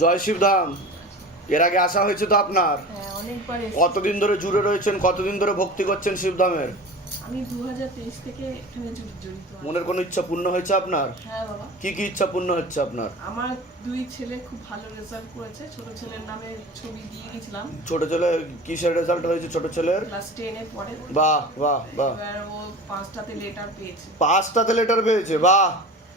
জয় শিবধাম। এর আগে আসা হয়েছে তো আপনার? অনেকবার এসেছি। কতদিন ধরে জুড়ে রয়েছেন, কতদিন ধরে ভক্তি করছেন শিবধামের? আমি 2023 থেকে এখানে জড়িত আছি। মনের কোনো ইচ্ছা পূর্ণ হয়েছে আপনার? হ্যাঁ বাবা। কি কি ইচ্ছা পূর্ণ হচ্ছে আপনার? আমার দুই ছেলে খুব ভালো রেজাল্ট করেছে। ছোট ছেলের নামে ছবি দিয়ে গেছিলাম। ছোট ছেলে কিসের রেজাল্ট হয়েছে ছোট ছেলের? ক্লাস 10 এ পড়ে। বাহ বাহ বাহ। এবার ও 5টাতে লেটার পেয়েছে। 5টাতে লেটার পেয়েছে, বাহ।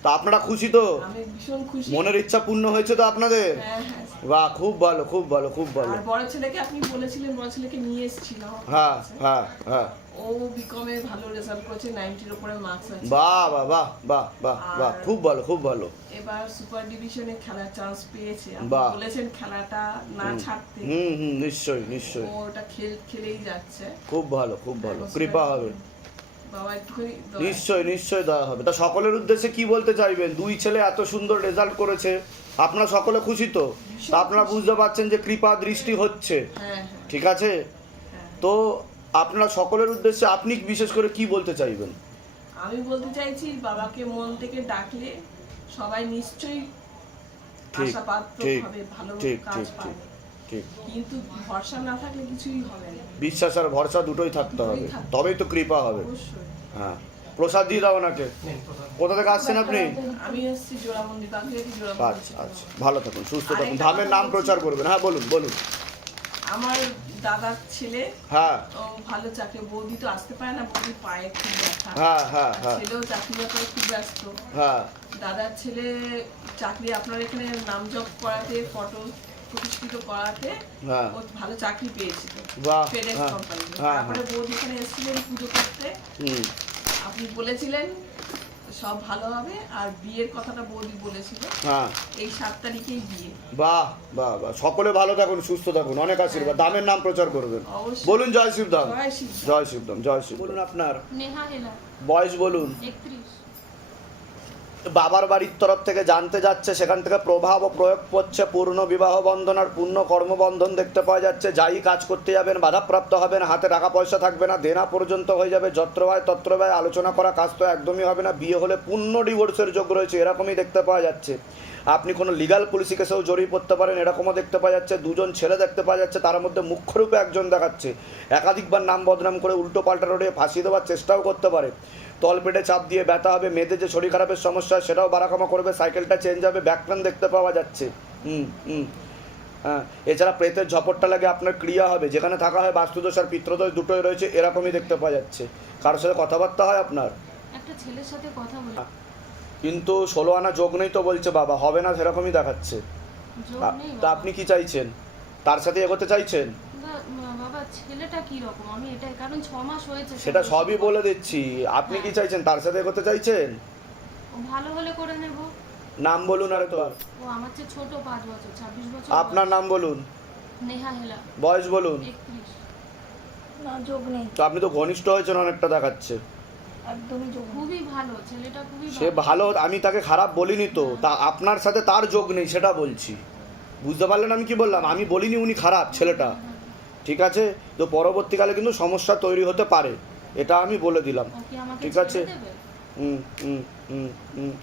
তা আপনারা খুশি তো? আমি ভীষণ খুশি। মনের ইচ্ছা পূর্ণ হয়েছে তো আপনাদের? হ্যাঁ হ্যাঁ। বাহ, খুব ভালো খুব ভালো খুব ভালো। আর বড় ছেলেকে আপনি বলেছিলেন, বড় ছেলেকে নিয়ে এসেছিলাম। হ্যাঁ হ্যাঁ হ্যাঁ। ও বিকমে ভালো রেজাল্ট করেছে, 90 এর উপরে মার্কস আছে। বাহ বাহ বাহ বাহ বাহ বাহ, খুব ভালো খুব ভালো। এবার সুপার ডিভিশনে খেলার চান্স পেয়েছে। আপনি বাহ। বলেছেন খেলাটা না ছাড়তে। নিশ্চয়ই নিশ্চয়ই। ওটা খেলেই যাচ্ছে। খুব ভালো খুব ভালো, কৃপা হবে। বাবা একটুখানি নিশ্চয় নিশ্চয় দেওয়া হবে। তা সকলের উদ্দেশ্যে কি বলতে চাইবেন? দুই ছেলে এত সুন্দর রেজাল্ট করেছে, আপনারা সকলে খুশি তো? তা আপনারা বুঝতে পারছেন যে কৃপা দৃষ্টি হচ্ছে, হ্যাঁ ঠিক আছে? হ্যাঁ। তো আপনারা সকলের উদ্দেশ্যে আপনি বিশেষ করে কি বলতে চাইবেন? আমি বলতে চাইছি বাবাকে মন থেকে ডাকলে সবাই নিশ্চয়ই ঠিক আশাপাত্র ঠিক হবে, ভালো ঠিক কাজ ঠিক ঠিক পাবে। ঠিক। কিন্তু ভরসা না থাকলে কিছুই হবে না। বিশ্বাস আর ভরসা দুটোই থাকতে হবে, দুটোই থাকতে তবেই তো কৃপা হবে। অবশ্যই। হ্যাঁ, প্রসাদ দিয়ে দাও ওনাকে। কোথা থেকে আসছেন আপনি? আমি এসেছি জোড়ামন্দির, বাংলাদেশি জোড়ামন্দির। আচ্ছা আচ্ছা, ভালো থাকুন, সুস্থ থাকুন, ধামের নাম প্রচার করবেন। হ্যাঁ বলুন বলুন। আমার দাদার ছেলে হ্যাঁ ও ভালো চাকরি, বৌদি তো আসতে পারে না, বৌদি পায়ে খুব ব্যথা। হ্যাঁ হ্যাঁ হ্যাঁ ছেলেও চাকরি ব্যাপারে খুব ব্যস্ত। হ্যাঁ দাদার ছেলে চাকরি আপনার এখানে নামজপ করাতে, ফটো প্রতিষ্ঠিত করাতে হ্যাঁ। ও ভালো চাকরি পেয়েছিল বাহ, ফেডেক্স হ্যাঁ, কোম্পানিতে। হ্যাঁ, তারপরে বৌদি এখানে এসেছিলেন পুজো করতে। হুম। আপনি বলেছিলেন সব ভালো হবে, আর বিয়ের কথাটা বৌদি বলেছিল। হ্যাঁ, এই 7 তারিখেই বিয়ে। বাহ বাহ বাহ, সকলে ভালো থাকুন, সুস্থ থাকুন, অনেক আশীর্বাদ। ধামের নাম প্রচার করবেন। অবশ্যই। বলুন জয় শিবধাম। জয় শিব। জয় শিবধাম জয় শিব। বলুন আপনার নেহা হেলা বয়স বলুন। 31। বাবার বাড়ির তরফ থেকে জানতে যাচ্ছে, সেখান থেকে প্রভাব ও প্রয়োগ করছে, পূর্ণ বিবাহ বন্ধন আর পূর্ণ কর্মবন্ধন দেখতে পাওয়া যাচ্ছে। যাই কাজ করতে যাবেন বাধাপ্রাপ্ত হবেন, হাতে টাকা পয়সা থাকবে না, দেনা পর্যন্ত হয়ে যাবে, যত্র ব্যয় তত্র ব্যয়, আলোচনা করা কাজ তো একদমই হবে না। বিয়ে হলে পূর্ণ ডিভোর্সের যোগ রয়েছে, এরকমই দেখতে পাওয়া যাচ্ছে। আপনি কোনো লিগাল পুলিশি কেসেও জড়িয়ে পড়তে পারেন, এরকমও দেখতে পাওয়া যাচ্ছে। দুজন ছেলে দেখতে পাওয়া যাচ্ছে, তার মধ্যে মুখ্যরূপে একজন দেখাচ্ছে একাধিকবার নাম বদনাম করে উল্টো পাল্টা রোডে ফাঁসিয়ে দেওয়ার চেষ্টাও করতে পারে। তলপেটে চাপ দিয়ে ব্যথা হবে, মেয়েদের যে শরীর খারাপের সমস্যা সেটাও বাড়াকামা করবে, সাইকেলটা চেঞ্জ হবে, ব্যাকপ্যান দেখতে পাওয়া যাচ্ছে। হ্যাঁ, এছাড়া প্রেতের ঝপটটা লাগে, আপনার ক্রিয়া হবে, যেখানে থাকা হয় বাস্তুদোষ আর পিত্রদোষ দুটোই রয়েছে, এরকমই দেখতে পাওয়া যাচ্ছে। কারোর সাথে কথাবার্তা হয় আপনার? একটা ছেলের সাথে কথা বলি, কিন্তু 16 আনা যোগ নেই তো বলছে বাবা, হবে না সেরকমই দেখাচ্ছে। যোগ নেই তা বাবা। আপনি কি চাইছেন? তার সাথে এগোতে চাইছেন? বাবা ছেলেটা কি রকম, আমি এটাই, কারণ 6 মাস হয়েছে। সেটা সবই বলে দিচ্ছি। আপনি কি চাইছেন? তার সাথে এগোতে চাইছেন? ও ভালো হলে করে নেব। নাম বলুন। আরে তো ও আমার চেয়ে ছোট 5 বছর, 26 বছর। আপনার নাম বলুন, নেহা হেলা বয়স বলুন। 31। না, যোগ নেই, তো আপনি তো ঘনিষ্ঠ হয়েছেন অনেকটা দেখাচ্ছে। একদমই যোগ নেই। খুবই ভালো ছেলেটা, খুবই সে ভালো, আমি তাকে খারাপ বলিনি তো। তা আপনার সাথে তার যোগ নেই সেটা বলছি, বুঝতে পারলেন আমি কি বললাম? আমি বলিনি উনি খারাপ ছেলেটা, ঠিক আছে? তো পরবর্তীকালে কিন্তু সমস্যা তৈরি হতে পারে, এটা আমি বলে দিলাম, ও কি আমাকে ঠিক ছেড়ে আছে? দেবে? হুম হুম হুম হুম।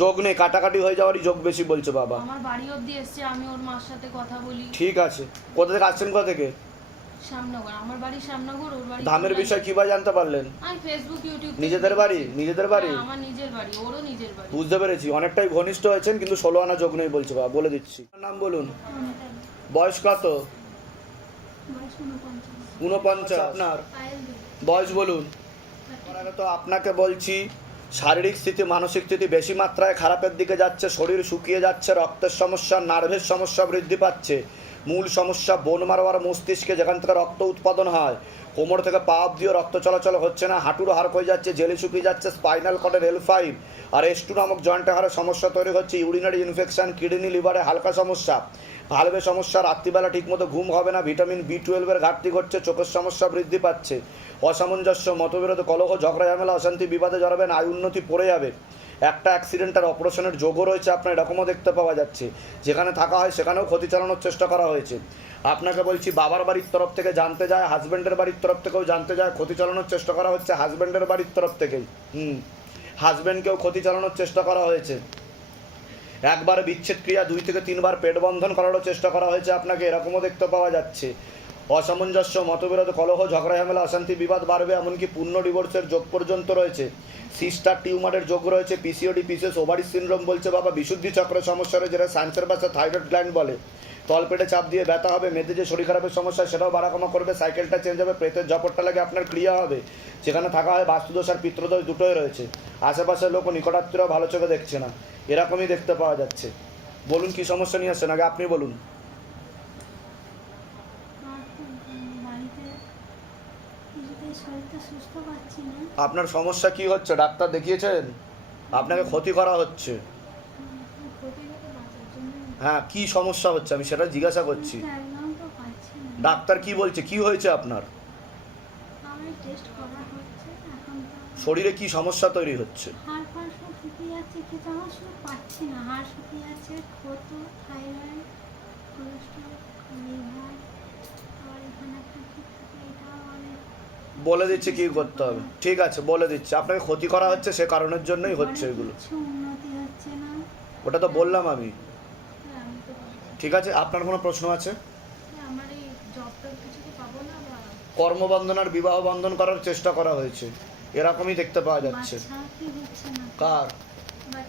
যোগ নেই, কাটাকাটি হয়ে যাওয়ারই যোগ বেশি বলছে বাবা। আমার বাড়ি অবধি এসছে, আমি ওর মার সাথে কথা বলি। ঠিক আছে, কোথা থেকে আসছেন? কোথা থেকে? শ্যামনগর, আমার বাড়ি শ্যামনগর, ওর বাড়ি ধামের কল্যাণী। বিষয় কিভাবে জানতে পারলেন? আমি ফেসবুক ইউটিউব নিজেদের বাড়ি? নিজেদের বাড়ি? আমার নিজের বাড়ি, ওরও নিজের বাড়ি। বুঝতে পেরেছি, অনেকটাই ঘনিষ্ঠ হয়েছেন, কিন্তু 16 আনা যোগ নেই বলছে বাবা, বলে দিচ্ছি। নাম বলুন। বয়স কত? 49। আপনার বয়স বলুন। তার আগে তো আপনাকে বলছি, শারীরিক স্থিতি মানসিক স্থিতি বেশি মাত্রায় খারাপের দিকে যাচ্ছে, শরীর শুকিয়ে যাচ্ছে, রক্তের সমস্যা, নার্ভের সমস্যা বৃদ্ধি পাচ্ছে। মূল সমস্যা বোন মারো আর মস্তিষ্কে, যেখান থেকে রক্ত উৎপাদন হয়। কোমর থেকে পা অব্দিও রক্ত চলাচল হচ্ছে না, হাঁটুর হাড় হয়ে যাচ্ছে, জেলি শুকিয়ে যাচ্ছে, স্পাইনাল কর্ডের L5 আর S2 নামক জয়েন্টে হাড়ে সমস্যা তৈরি হচ্ছে, ইউরিনারি ইনফেকশন, কিডনি লিভারে হালকা সমস্যা, ভালভে সমস্যা, রাত্রিবেলা ঠিকমতো ঘুম হবে না, ভিটামিন B12 এর ঘাটতি ঘটছে, চোখের সমস্যা বৃদ্ধি পাচ্ছে, অসামঞ্জস্য, মতবিরোধ, কলহ, ঝগড়া ঝামেলা, অশান্তি, বিবাদে জড়াবেন, আয় উন্নতি পড়ে যাবে। একটা অ্যাক্সিডেন্ট আর অপারেশনের যোগও রয়েছে আপনার, এরকমও দেখতে পাওয়া যাচ্ছে। যেখানে থাকা হয় সেখানেও ক্ষতি চালানোর চেষ্টা করা হয়েছে। আপনাকে বলছি, বাবার বাড়ির তরফ থেকে জানতে যায়, হাজব্যান্ডের বাড়ির তরফ থেকেও জানতে যায়, ক্ষতি চালানোর চেষ্টা করা হচ্ছে হাজব্যান্ডের বাড়ির তরফ থেকেই। হাজব্যান্ডকেও ক্ষতি চালানোর চেষ্টা করা হয়েছে। একবার বিচ্ছেদ ক্রিয়া 2 থেকে 3 বার পেট বন্ধন করারও চেষ্টা করা হয়েছে আপনাকে, এরকমও দেখতে পাওয়া যাচ্ছে। অসামঞ্জস্য, মতবিরোধ, কলহ, ঝগড়া ঝামেলা, অশান্তি, বিবাদ বাড়বে, এমনকি পূর্ণ ডিভোর্সের যোগ পর্যন্ত রয়েছে। সিস্টার টিউমারের যোগ রয়েছে, পিসিওডি, পিসিএস, ওভারি সিনড্রোম বলছে বাবা, বিশুদ্ধি চক্রের সমস্যা রয়েছে, যেটা সায়েন্সের ভাষা থাইরয়েড গ্ল্যান্ড বলে। তলপেটে চাপ দিয়ে ব্যথা হবে, মেয়েদের যে শরীর খারাপের সমস্যা সেটাও বাড়াকমা করবে, সাইকেলটা চেঞ্জ হবে, প্রেতের ঝপটটা লাগে আপনার ক্লিয়ার হবে। যেখানে থাকা হয় বাস্তুদোষ আর পিত্রদোষ দুটোই রয়েছে। আশেপাশের লোক ও নিকটাত্মীয়রাও ভালো চোখে দেখছে না, এরকমই দেখতে পাওয়া যাচ্ছে। বলুন কি সমস্যা নিয়ে আসছেন, আগে আপনি বলুন। বাড়িতে নিজেদের শরীরটা সুস্থ পাচ্ছি না। আপনার সমস্যা কি হচ্ছে, ডাক্তার দেখিয়েছেন? আপনাকে ক্ষতি করা হচ্ছে। ক্ষতি থেকে বাঁচার জন্য হ্যাঁ, কি সমস্যা হচ্ছে আমি সেটা জিজ্ঞাসা করছি। একদম তো পাচ্ছি না। ডাক্তার কি বলছে, কি হয়েছে আপনার আমি টেস্ট করা হচ্ছে, এখন তো শরীরে কি সমস্যা তৈরি হচ্ছে? হাড় ফাড় সব শুকিয়ে যাচ্ছে, কিন্তু আমার শুধু পাচ্ছি না। হাড় শুকিয়ে যাচ্ছে, ক্ষত, থাইরয়েড, কোলেস্ট্রল, লিভার, আর এখানে একটা কি থাকে, এটাও অনেক বলে দিচ্ছে কি করতে হবে, ঠিক আছে বলে দিচ্ছে। আপনাকে ক্ষতি করা হচ্ছে সে কারণের জন্যই হচ্ছে এগুলো। কিছু উন্নতি হচ্ছে না। ওটা তো বললাম আমি, হ্যাঁ, আমি তো বলছি। ঠিক আছে। আপনার কোনো প্রশ্ন আছে? আমার এই জবটা কিছু কি পাবো না, বা কর্মবন্ধন আর বিবাহ বন্ধন করার চেষ্টা করা হয়েছে, এরকমই দেখতে পাওয়া যাচ্ছে। বাচ্চা কি হচ্ছে না? কার?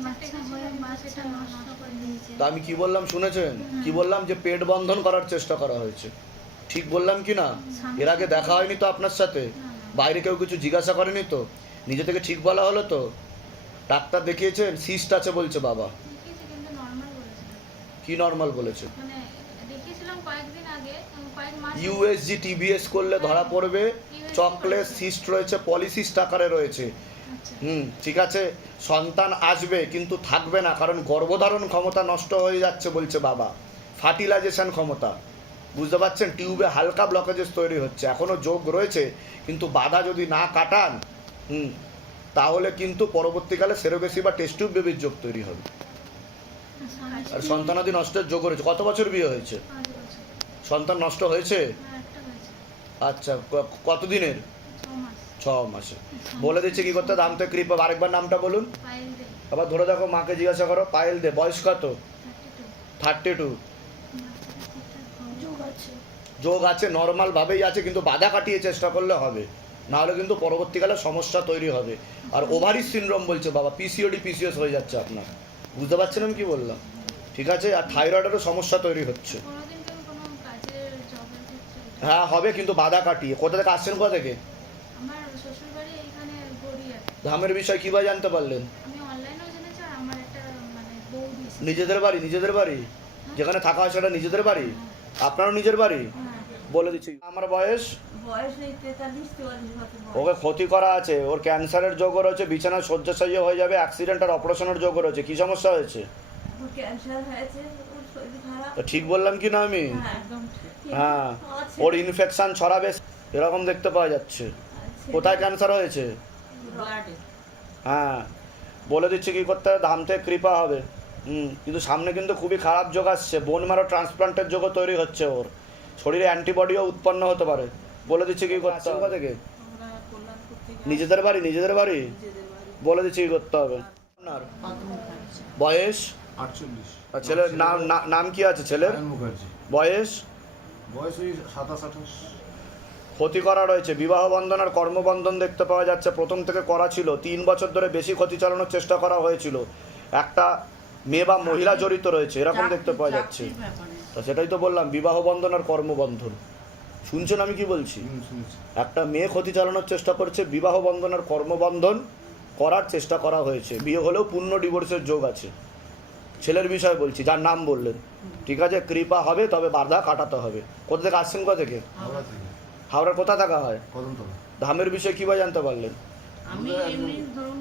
বাচ্চা হয়ে বাচ্চাটা নষ্ট করে দিয়েছে। তা আমি কি বললাম শুনেছেন? কি বললাম যে পেট বন্ধন করার চেষ্টা করা হয়েছে, ঠিক বললাম কি না? এর আগে দেখা হয়নি তো আপনার সাথে? বাইরে কেউ কিছু জিজ্ঞাসা করেনি তো? নিজে থেকে ঠিক বলা হলো তো? ডাক্তার দেখিয়েছেন? সিস্ট আছে বলছে বাবা। দেখিয়েছি, কিন্তু নর্মাল বলেছে। কি নর্মাল বলেছে? মানে দেখিয়েছিলাম কয়েকদিন আগে, কয়েক মাস। ইউএসজি টিবিএস করলে ধরা পড়বে। চকলেট সিস্ট রয়েছে, পলিসিস্ট আকারে রয়েছে। আচ্ছা। ঠিক আছে। সন্তান আসবে কিন্তু থাকবে না, কারণ গর্ভধারণ ক্ষমতা নষ্ট হয়ে যাচ্ছে বলছে বাবা। ফার্টিলাইজেশন ক্ষমতা, বুঝতে পারছেন? টিউবে হালকা ব্লকেজেস তৈরি হচ্ছে, এখনও যোগ রয়েছে, কিন্তু বাধা যদি না কাটান তাহলে কিন্তু পরবর্তীকালে সেরোগেসি বা টেস্ট টিউব বেবির যোগ তৈরি হবে। আর সন্তানাদি নষ্টের যোগ রয়েছে। কত বছর বিয়ে হয়েছে? 5 বছর। সন্তান নষ্ট হয়েছে? হ্যাঁ, একটা হয়েছে। আচ্ছা, কতদিনের? 6 মাস। 6 মাসে। বলে দিচ্ছে কি করতে, দাম তো কৃপা। আরেকবার নামটা বলুন। পায়েল দে। আবার ধরে দেখো, মাকে জিজ্ঞাসা করো। পায়েল দে। বয়স কত? 32। 32। বাচ্চাটা ঠিকঠাক হবে। যোগ আছে। যোগ আছে, নর্মাল ভাবেই আছে, কিন্তু বাধা কাটিয়ে চেষ্টা করলে হবে, নাহলে কিন্তু পরবর্তীকালে সমস্যা তৈরি হবে। আর ওভারি সিনড্রোম বলছে বাবা, পিসিওডি, পিসিএস হয়ে যাচ্ছে আপনার। বুঝতে পারছেন আমি কি বললাম? ঠিক আছে। আর থাইরয়েডেরও সমস্যা তৈরি হচ্ছে। কোনোদিন কেউ কোনো কাজের জবের ক্ষেত্রে? হ্যাঁ হবে, কিন্তু বাধা কাটিয়ে। কোথা থেকে আসছেন, কোথা থেকে? আমার শ্বশুরবাড়ি এইখানে গড়িয়াতে। ধামের বিষয় কীভাবে জানতে পারলেন? আমি অনলাইনেও জেনেছি, আর আমার একটা মানে বৌদি এসেছে। নিজেদের বাড়ি? নিজেদের বাড়ি যেখানে থাকা হয় সেটা নিজেদের বাড়ি? আপনারও নিজের বাড়ি? হ্যাঁ। বলে দিচ্ছি। আমার বয়স, বয়স এই 43-44 বছর বয়স। ওকে ক্ষতি করা আছে, ওর ক্যান্সারের যোগও রয়েছে, বিছানায় শয্যাশায়ী হয়ে যাবে, অ্যাক্সিডেন্ট আর অপারেশনের যোগও রয়েছে। কী সমস্যা হয়েছে? ওর ক্যান্সার হয়েছে, ওর শরীর খারাপ। তো ঠিক বললাম কি না আমি? হ্যাঁ, একদম ঠিক। হ্যাঁ, আছে। ওর ইনফেকশন ছড়াবে, এরকম দেখতে পাওয়া যাচ্ছে। আছে। কোথায় ক্যান্সার হয়েছে? ব্লাডে। হ্যাঁ, বলে দিচ্ছি কি করতে হবে, ধাম থেকে কৃপা হবে। কিন্তু সামনে কিন্তু খুবই খারাপ যোগ আসছে, বোন ম্যারো ট্রান্সপ্লান্টের যোগও তৈরি হচ্ছে, ওর শরীরে অ্যান্টিবডিও উৎপন্ন হতে পারে। বলে দিচ্ছি কি করতে হবে। থেকে আমরা কল্যাণপুর থেকে নিজেদের বাড়ি? নিজেদের বাড়ি? নিজেদের বাড়ি। বলে দিচ্ছি কি করতে হবে। আপনার মুখার্জি। বয়স? 48। আর ছেলের নাম কি আছে ছেলের? আয়ন মুখার্জি। বয়স? বয়স ওই 27-28। ক্ষতি করা রয়েছে, বিবাহ বন্ধন আর কর্মবন্ধন দেখতে পাওয়া যাচ্ছে। প্রথম থেকে করা ছিল, 3 বছর ধরে বেশি ক্ষতি চালানোর চেষ্টা করা হয়েছিল। একটা মেয়ে বা মহিলা জড়িত রয়েছে, এরকম দেখতে পাওয়া যাচ্ছে। তো সেটাই তো বললাম, বিবাহ বন্ধন আর কর্মবন্ধন। শুনছেন আমি কি বলছি? শুনেছি। একটা মেয়ে ক্ষতি চালানোর চেষ্টা করছে, বিবাহ বন্ধন আর কর্মবন্ধন করার চেষ্টা করা হয়েছে। বিয়ে হলেও পূর্ণ ডিভোর্সের যোগ আছে। ছেলের বিষয় বলছি, যার নাম বললেন। ঠিক আছে, কৃপা হবে, তবে বাধা কাটাতে হবে। কোথা থেকে আসছেন, কোথা থেকে? হাওড়া থেকে। হাওড়ার কোথা থাকা হয়? কদমতলা। ধামের বিষয়ে কীভাবে জানতে পারলেন? আমি এমনি ধরুন,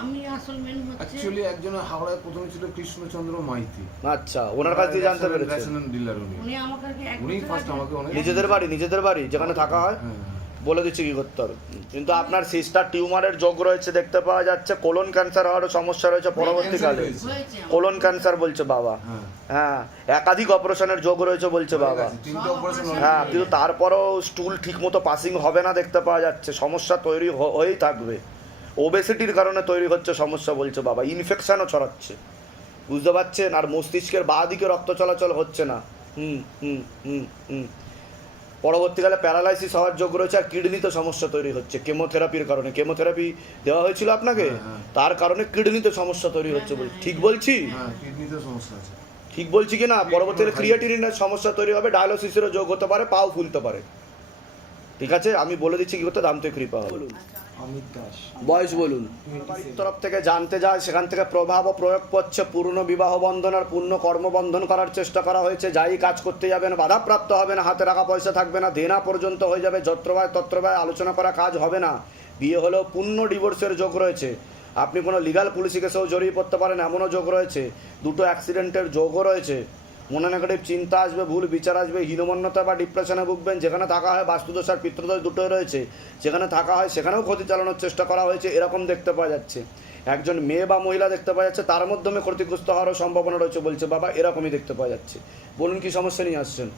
আমি আসল মেন হচ্ছে অ্যাকচুয়ালি একজন হাওড়ায় প্রথমে ছিল কৃষ্ণচন্দ্র মাইতি। আচ্ছা, ওনার কাছ দিয়ে জানতে পেরেছেন। রেশন ডিলার উনি। উনি আমাকে এক উনি বছর ফার্স্ট আগে- আমাকে অনেক নিজেদের বাড়ি? নিজেদের বাড়ি যেখানে থাকা হয়? হ্যাঁ, হ্যাঁ। বলে দিচ্ছি কি করতে হবে। কিন্তু আপনার সিস্টার টিউমারের যোগ রয়েছে দেখতে পাওয়া যাচ্ছে, কোলন ক্যান্সার হওয়ারও সমস্যা রয়েছে পরবর্তীকালে। হয়েছে। হয়েছে আমার। কোলন ক্যান্সার বলছে বাবা। হ্যাঁ। হ্যাঁ, একাধিক অপারেশনের যোগ রয়েছে বলছে বাবা। 3টে অপারেশন হ্যাঁ, কিন্তু তারপরেও স্টুল ঠিকমতো পাসিং হবে না দেখতে পাওয়া যাচ্ছে, সমস্যা তৈরি হয়েই থাকবে। ওবেসিটির কারণে তৈরি হচ্ছে সমস্যা বলছে বাবা, ইনফেকশনও ছড়াচ্ছে। বুঝতে পারছেন? আর মস্তিষ্কের বাঁ দিকে রক্ত চলাচল হচ্ছে না। হুম হুম হুম হুম পরবর্তীকালে প্যারালাইসিস হওয়ার যোগ রয়েছে, আর কিডনিতে সমস্যা তৈরি হচ্ছে কেমোথেরাপির কারণে। কেমোথেরাপি দেওয়া হয়েছিল আপনাকে, হ্যাঁ। তার কারণে কিডনিতে সমস্যা তৈরি হচ্ছে বলছি। ঠিক বলছি? হ্যাঁ, কিডনিতে সমস্যা আছে। ঠিক বলছি কি না? পরবর্তীকালে ক্রিয়েটিনিনের সমস্যা তৈরি হবে, ডায়ালিসিসেরও যোগ হতে পারে, পাও ফুলতে পারে। ঠিক আছে, আমি বলে দিচ্ছি কি করতে, দামতে কৃপা হবে। বলুন, অমিত দাস। বয়স বলুন। বাড়ির তরফ থেকে জানতে যায়, সেখান থেকে প্রভাব ও প্রয়োগ করছে পূর্ণ বিবাহ বন্ধন আর পূর্ণ কর্মবন্ধন করার চেষ্টা করা হয়েছে। যাই কাজ করতে যাবেন বাধাপ্রাপ্ত হবে না, হাতে টাকা পয়সা থাকবে না, দেনা পর্যন্ত হয়ে যাবে, যত্রবায় তত্রবায় আলোচনা করা কাজ হবে না। বিয়ে হলেও পূর্ণ ডিভোর্সের যোগ রয়েছে। আপনি কোনো লিগাল পুলিশি কেসেও জড়িয়ে পড়তে পারেন, এমনও যোগ রয়েছে। দুটো অ্যাক্সিডেন্টের যোগও রয়েছে। মনে নেগেটিভ চিন্তা আসবে, ভুল বিচার আসবে, হীনমন্যতা বা ডিপ্রেশনে ভুগবেন। যেখানে থাকা হয় বাস্তুদোষ আর পিতৃদোষ দুটোই রয়েছে। যেখানে থাকা হয় সেখানেও ক্ষতি চালানোর চেষ্টা করা হয়েছে, এরকম দেখতে পাওয়া যাচ্ছে। একজন মেয়ে বা মহিলা দেখতে পাওয়া যাচ্ছে, তার মাধ্যমে ক্ষতিগ্রস্ত হওয়ারও সম্ভাবনা রয়েছে বলছে বাবা, এরকমই দেখতে পাওয়া যাচ্ছে। বলুন কি সমস্যা নিয়ে আসছেন,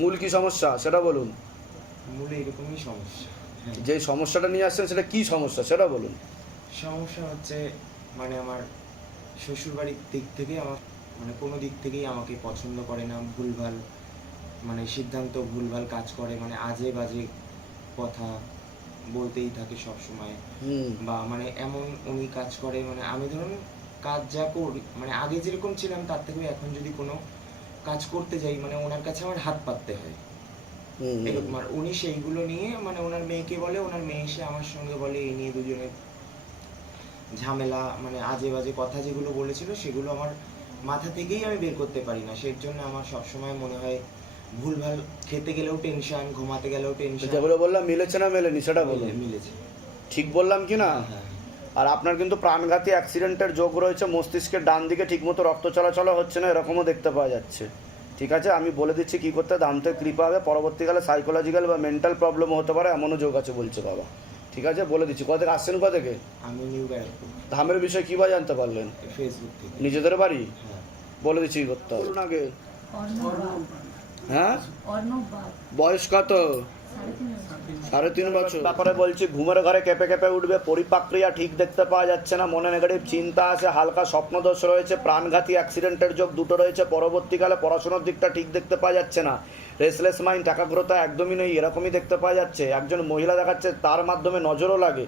মূল কি সমস্যা সেটা বলুন। মূলে এরকমই সমস্যা। হ্যাঁ, যে সমস্যাটা নিয়ে আসছেন সেটা কি সমস্যা সেটা বলুন। সমস্যা হচ্ছে মানে আমার শ্বশুরবাড়ির দিক থেকে আমার মানে কোনো দিক থেকেই আমাকে পছন্দ করে না, ভুলভাল মানে সিদ্ধান্ত, ভুলভাল কাজ করে, মানে আজে বাজে কথা বলতেই থাকে সব সময়। হুম বা মানে এমন উনি কাজ করে, মানে আমি ধরুন কাজ যা করি মানে আগে যেরকম ছিলাম তার থেকে এখন যদি কোনো কাজ করতে যাই মানে ওনার কাছে আমার হাত পাততে হয় হুম এরকম। আর উনি সেইগুলো নিয়ে মানে ওনার মেয়েকে বলে, ওনার মেয়ে এসে আমার সঙ্গে বলে, এই নিয়ে দুজনের ঝামেলা, মানে আজে বাজে কথা যেগুলো বলেছিল সেগুলো আমার মাথা থেকেই আমি বের করতে পারি না। সেই জন্য আমার সবসময় মনে হয় ভুলভাল, খেতে গেলেও টেনশন, ঘুমাতে গেলেও টেনশন। যেগুলো বললাম মিলেছে না মেলেনি সেটা বলুন। মিলেছে। ঠিক বললাম কি না? হ্যাঁ, আর আপনার কিন্তু প্রাণঘাতী অ্যাক্সিডেন্টের যোগ রয়েছে, মস্তিষ্কের ডান দিকে ঠিকমতো রক্ত চলাচল হচ্ছে না, এরকমও দেখতে পাওয়া যাচ্ছে। ঠিক আছে, আমি বলে দিচ্ছি কী করতে, দামতে কৃপা হবে। পরবর্তীকালে সাইকোলজিক্যাল বা মেন্টাল প্রবলেমও হতে পারে, এমনও যোগ আছে বলছে বাবা। ঠিক আছে, বলে দিচ্ছি। কোথা থেকে আসছেন, কোথা থেকে? আমি নিউ ব্যারাকপুর, ধামের বিষয়ে কী বা জানতে পারলেন? ফেসবুক থেকে। নিজেদের বাড়ি? হ্যাঁ, বলে দিচ্ছি কী করতে হবে। বলুন আগে। হ্যাঁ, অর্ণব বাগ, বয়স কত? 3.5 3.5 বছর। বছর। ব্যাপারে বলছি, ঘুমের ঘরে কেঁপে কেঁপে উঠবে, পরিপাক্রিয়া ঠিক দেখতে পাওয়া যাচ্ছে না, মনে নেগেটিভ চিন্তা আসে, হালকা স্বপ্নদোষ রয়েছে, প্রাণঘাতী অ্যাক্সিডেন্টের যোগ দুটো রয়েছে। পরবর্তীকালে পড়াশোনার দিকটা ঠিক দেখতে পাওয়া যাচ্ছে না, রেসলেস মাইন্ড, একাগ্রতা একদমই নেই, এরকমই দেখতে পাওয়া যাচ্ছে। একজন মহিলা দেখাচ্ছে, তার মাধ্যমে নজরও লাগে।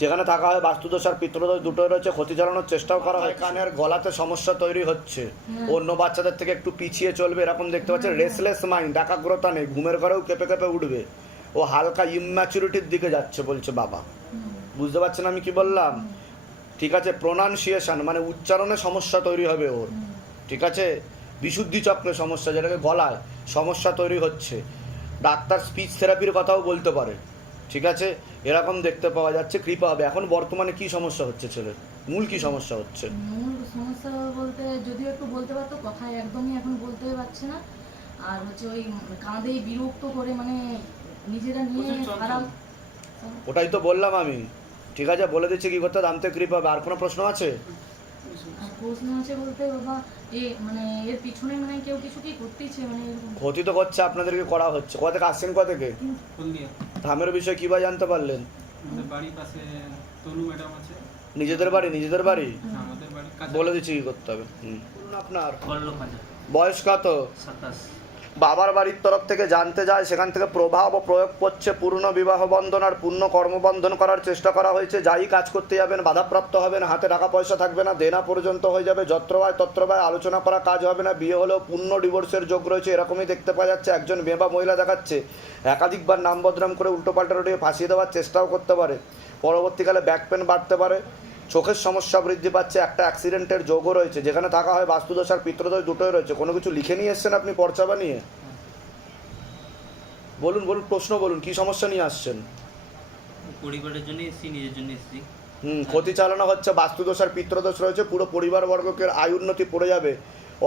যেখানে থাকা হয় বাস্তুদোষ আর পিতৃদোষ দুটোই রয়েছে, ক্ষতি চালানোর চেষ্টাও করা হয়। কানের গলাতে সমস্যা তৈরি হচ্ছে, অন্য বাচ্চাদের থেকে একটু পিছিয়ে চলবে, এরকম দেখতে পাচ্ছে। রেসলেস মাইন্ড, একাগ্রতা নেই, ঘুমের ঘরেও কেঁপে কেঁপে উঠবে, ও হালকা ইম্যাচুরিটির দিকে যাচ্ছে বলছে বাবা। বুঝতে পারছেন আমি কি বললাম? ঠিক আছে, প্রোনাউন্সিয়েশন মানে উচ্চারণে সমস্যা তৈরি হবে ওর। ঠিক আছে, বিশুদ্ধি চক্রে সমস্যা, যেটাকে গলায় সমস্যা তৈরি হচ্ছে। ডাক্তার স্পিচ থেরাপির কথাও বলতে পারে। ঠিক আছে, এরকম দেখতে পাওয়া যাচ্ছে, কৃপা হবে। এখন বর্তমানে কি সমস্যা হচ্ছে ছেলের, মূল কি সমস্যা হচ্ছে? মূল সমস্যা বলতে যদিও একটু বলতে পারতো, কথা একদমই এখন বলতে পারছে না। আর হচ্ছে ওই কাঁধেই বিরক্ত করে, মানে নিজেরা নিয়ে খারাপ। ওটাই তো বললাম আমি। ঠিক আছে, বলে দিচ্ছি কি করতে, দামতে কৃপা হবে। আর কোনো প্রশ্ন আছে? আর প্রশ্ন আছে বলতে বাবা, মানে এর পিছনে মানে কেউ কিছু কি করতেইছে, মানে এরকম। ক্ষতি তো করছে, আপনাদেরকে করা হচ্ছে। কোথা থেকে আসছেন, কোথা থেকে? হলদিয়া। ধামের বিষয়ে কী বা জানতে পারলেন? আমাদের বাড়ির পাশে তনু ম্যাডাম আছে। নিজেদের বাড়ি? নিজেদের বাড়ি আমাদের বাড়ির কাছে। বলে দিচ্ছি কি করতে হবে। বলুন আপনার বল্লভ হাজার। বয়স কত? 27। বাবার বাড়ির তরফ থেকে জানতে যায়, সেখান থেকে প্রভাব ও প্রয়োগ করছে পূর্ণ বিবাহ বন্ধন আর পূর্ণ কর্মবন্ধন করার চেষ্টা করা হয়েছে। যাই কাজ করতে যাবেন বাধাপ্রাপ্ত হবেন, হাতে টাকা পয়সা থাকবে না, দেনা পর্যন্ত হয়ে যাবে, যত্রবায় তত্রবায় আলোচনা করা কাজ হবে না। বিয়ে হলেও পূর্ণ ডিভোর্সের যোগ রয়েছে, এরকমই দেখতে পাওয়া যাচ্ছে। একজন মেয়ে বা মহিলা দেখাচ্ছে, একাধিকবার নাম বদনাম করে উল্টোপাল্টা রটিয়ে ফাঁসিয়ে দেওয়ার চেষ্টাও করতে পারে। পরবর্তীকালে ব্যাক পেন বাড়তে পারে, চোখের সমস্যা বৃদ্ধি পাচ্ছে, একটা অ্যাক্সিডেন্টের যোগও রয়েছে। যেখানে থাকা হয় বাস্তুদোষ আর পিতৃদোষ দুটোই রয়েছে। কোনো কিছু লিখে নিয়ে এসছেন আপনি পর্চা বানিয়ে? বলুন বলুন, প্রশ্ন বলুন, কি সমস্যা নিয়ে আসছেন? পরিবারের জন্য এসেছি, নিজের জন্য এসেছি। ক্ষতি চালানো হচ্ছে, বাস্তুদোষ আর পিতৃদোষ রয়েছে, পুরো পরিবারবর্গকে আয় উন্নতি পড়ে যাবে,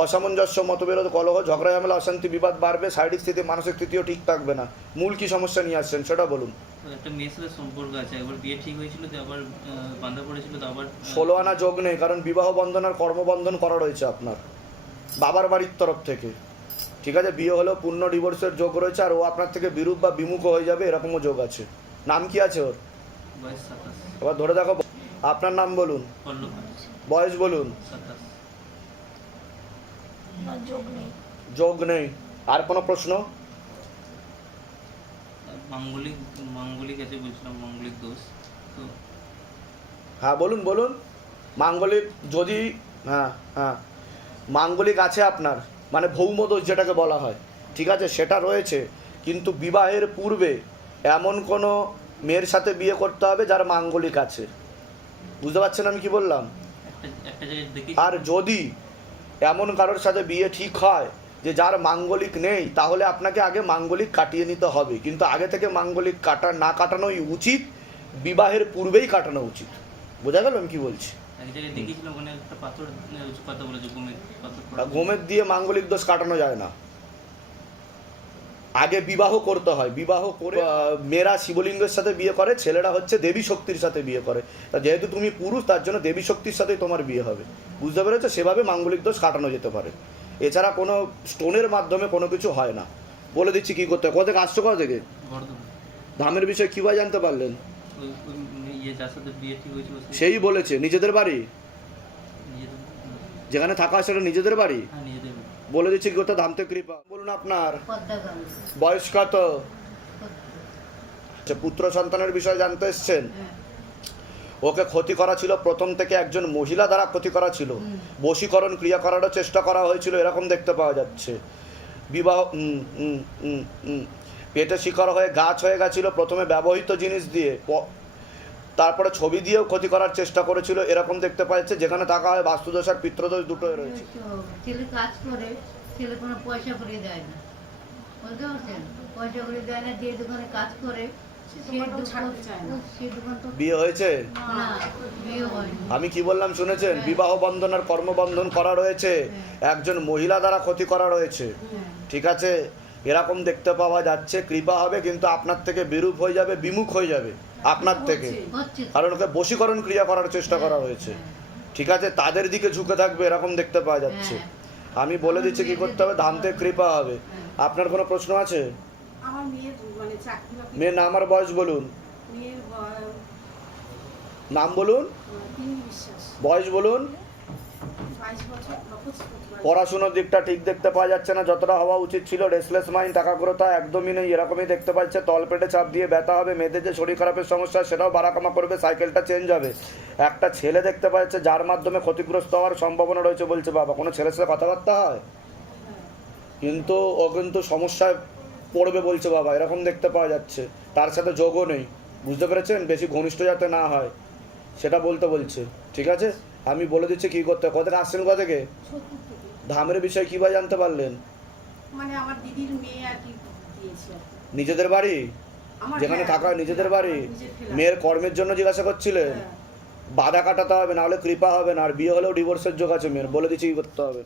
অসামঞ্জস্য, মতবিরোধ, কলহ, ঝগড়া, ঝামেলা, অশান্তি, বিবাদ বাড়বে, শারীরিক স্থিতি, মানসিক স্থিতিও ঠিক থাকবে না। মূল কি সমস্যা নিয়ে আসছেন সেটা বলুন। একটা মেয়ের সাথে সম্পর্ক আছে, একবার বিয়ে ঠিক হয়েছিল, তো আবার বাঁধা পড়েছিল, তো আবার 16 আনা যোগ নেই, কারণ বিবাহ বন্ধন আর কর্মবন্ধন করা রয়েছে আপনার বাবার বাড়ির তরফ থেকে। ঠিক আছে, বিয়ে হলেও পূর্ণ ডিভোর্সের যোগ রয়েছে, আর ও আপনার থেকে বিরূপ বা বিমুখ হয়ে যাবে, এরকমও যোগ আছে। নাম কি আছে ওর? বয়স 27। এবার ধরে দেখো, আপনার নাম বলুন। বল্লভ হাজার। বয়স বলুন। 27। না যোগ নেই। যোগ নেই। আর কোনো প্রশ্ন? মাঙ্গলিক আছে বলছিলাম, মাঙ্গলিক দোষ তো। হ্যাঁ বলুন বলুন। মাঙ্গলিক যদি, হ্যাঁ হ্যাঁ, মাঙ্গলিক আছে আপনার, মানে ভৌম দোষ যেটাকে বলা হয়, ঠিক আছে, সেটা রয়েছে। কিন্তু বিবাহের পূর্বে এমন কোনো মেয়ের সাথে বিয়ে করতে হবে যার মাঙ্গলিক আছে। বুঝতে পারছেন আমি কি বললাম? একটা জায়গায় দেখি আর যদি এমন কারোর সাথে বিয়ে ঠিক হয় যে যার মাঙ্গলিক নেই, তাহলে আপনাকে আগে মাঙ্গলিক কাটিয়ে নিতে হবে। কিন্তু আগে থেকে মাঙ্গলিক না কাটানোই উচিত, বিবাহের পূর্বেই কাটানো উচিত। বোঝা গেল আমি কি বলছি? এক জায়গায় দেখেছিলাম ওখানে একটা পাথর কথা বলেছে, পাথর গোমেদ দিয়ে মাঙ্গলিক দোষ কাটানো যায় না, আগে বিবাহ করতে হয়। বিবাহ করে মেয়েরা শিবলিঙ্গের সাথে বিয়ে করে, ছেলেরা হচ্ছে দেবী শক্তির সাথে বিয়ে করে। তা যেহেতু তুমি পুরুষ, তার জন্য দেবী শক্তির সাথেই তোমার বিয়ে হবে। বুঝতে পেরেছো? সেভাবে মাঙ্গলিক দোষ কাটানো যেতে পারে। এছাড়া কোনো স্টোনের মাধ্যমে কোনো কিছু হয় না। বলে দিচ্ছি কী করতে হয়। কোথা থেকে আসছো? কোথা থেকে? বর্ধমান। ধামের বিষয়ে কীভাবে জানতে পারলেন? যার সাথে বিয়ে ঠিক হয়েছিল সেই বলেছে। নিজেদের বাড়ি নিজেদের, যেখানে থাকা হয় সেটা নিজেদের বাড়ি? হ্যাঁ নিজেদের। বলে দিচ্ছি কি করতে, ধামতে কৃপা। বলুন আপনার বয়স কত? আচ্ছা, পুত্র সন্তানের বিষয়ে জানতে এসছেন। ওকে ক্ষতি করা ছিল প্রথম থেকে, একজন মহিলা দ্বারা ক্ষতি করা ছিল, বশীকরণ ক্রিয়া করারও চেষ্টা করা হয়েছিল, এরকম দেখতে পাওয়া যাচ্ছে। বিবাহ পেটে শিকড় হয়ে গাছ হয়ে গেছিল, প্রথমে ব্যবহৃত জিনিস দিয়ে, তারপরে ছবি দিয়েও ক্ষতি করার চেষ্টা করেছিল, এরকম দেখতে পাওয়া যাচ্ছে। যেখানে থাকা হয় বাস্তুদোষ আর পিতৃদোষ দুটোই রয়েছে। ছেলে কাজ করে, ছেলে কোনো পয়সা করে দেয় না, বুঝতে পারছেন? পয়সা করে দেয় না, যে দোকানে কাজ করে সেই দোকান তো বিয়ে হয়েছে? না, বিয়ে হয়নি। আমি কি বললাম শুনেছেন? বিবাহ বন্ধন আর কর্মবন্ধন করা রয়েছে, একজন মহিলা দ্বারা ক্ষতি করা রয়েছে, ঠিক আছে, এরকম দেখতে পাওয়া যাচ্ছে। কৃপা হবে, কিন্তু আপনার থেকে বিরূপ হয়ে যাবে, বিমুখ হয়ে যাবে আপনার থেকে, হচ্ছে তো। কারণ ওকে বশীকরণ ক্রিয়া করার চেষ্টা করা হয়েছে, ঠিক আছে, তাদের দিকে ঝুঁকে থাকবে, এরকম দেখতে পাওয়া যাচ্ছে। আমি বলে দিচ্ছি কি করতে হবে, ধামতে কৃপা হবে। আপনার কোনো প্রশ্ন আছে? আমার মেয়ের মানে চাকরি বাকরি, মেয়ের নাম আর বয়স বলুন। মেয়ের নাম বলুন, তিনি বিশ্বাস, বয়স বলুন। 22 বছর, নক্ষত্র। পড়াশোনার দিকটা ঠিক দেখতে পাওয়া যাচ্ছে না, যতটা হওয়া উচিত ছিল। রেসলেস মাইন্ড, টাকাগ্রতা একদমই নেই, এরকমই দেখতে পাচ্ছে। তলপেটে চাপ দিয়ে ব্যথা হবে, মেয়েদের যে শরীর খারাপের সমস্যা সেটাও বাড়াকামা করবে, সাইকেলটা চেঞ্জ হবে। একটা ছেলে দেখতে পাচ্ছে যার মাধ্যমে ক্ষতিগ্রস্ত হওয়ার সম্ভাবনা রয়েছে বলছে বাবা। কোনো ছেলের সাথে কথাবার্তা হয়, কিন্তু ও কিন্তু সমস্যায় পড়বে বলছে বাবা, এরকম দেখতে পাওয়া যাচ্ছে। তার সাথে যোগও নেই, বুঝতে পেরেছেন? বেশি ঘনিষ্ঠ যাতে না হয় সেটা বলছে, ঠিক আছে। আমি বলে দিচ্ছি কি করতে। কোথা থেকে আসছেন? কোথা থেকে? ধামের বিষয়ে কীভাবে জানতে পারলেন? মানে আমার দিদির মেয়ে আর কি দিয়েছে আর কি। নিজেদের বাড়ি আমার, যেখানে হ্যাঁ, থাকা হয় নিজেদের বাড়ি? নিজের ফেলা। মেয়ের কর্মের জন্য জিজ্ঞাসা করছিলেন? হ্যাঁ। বাধা কাটাতে হবে, নাহলে কৃপা হবে না। আর বিয়ে হলেও ডিভোর্সের যোগ আছে মেয়ের। বলে দিচ্ছি কি করতে হবে।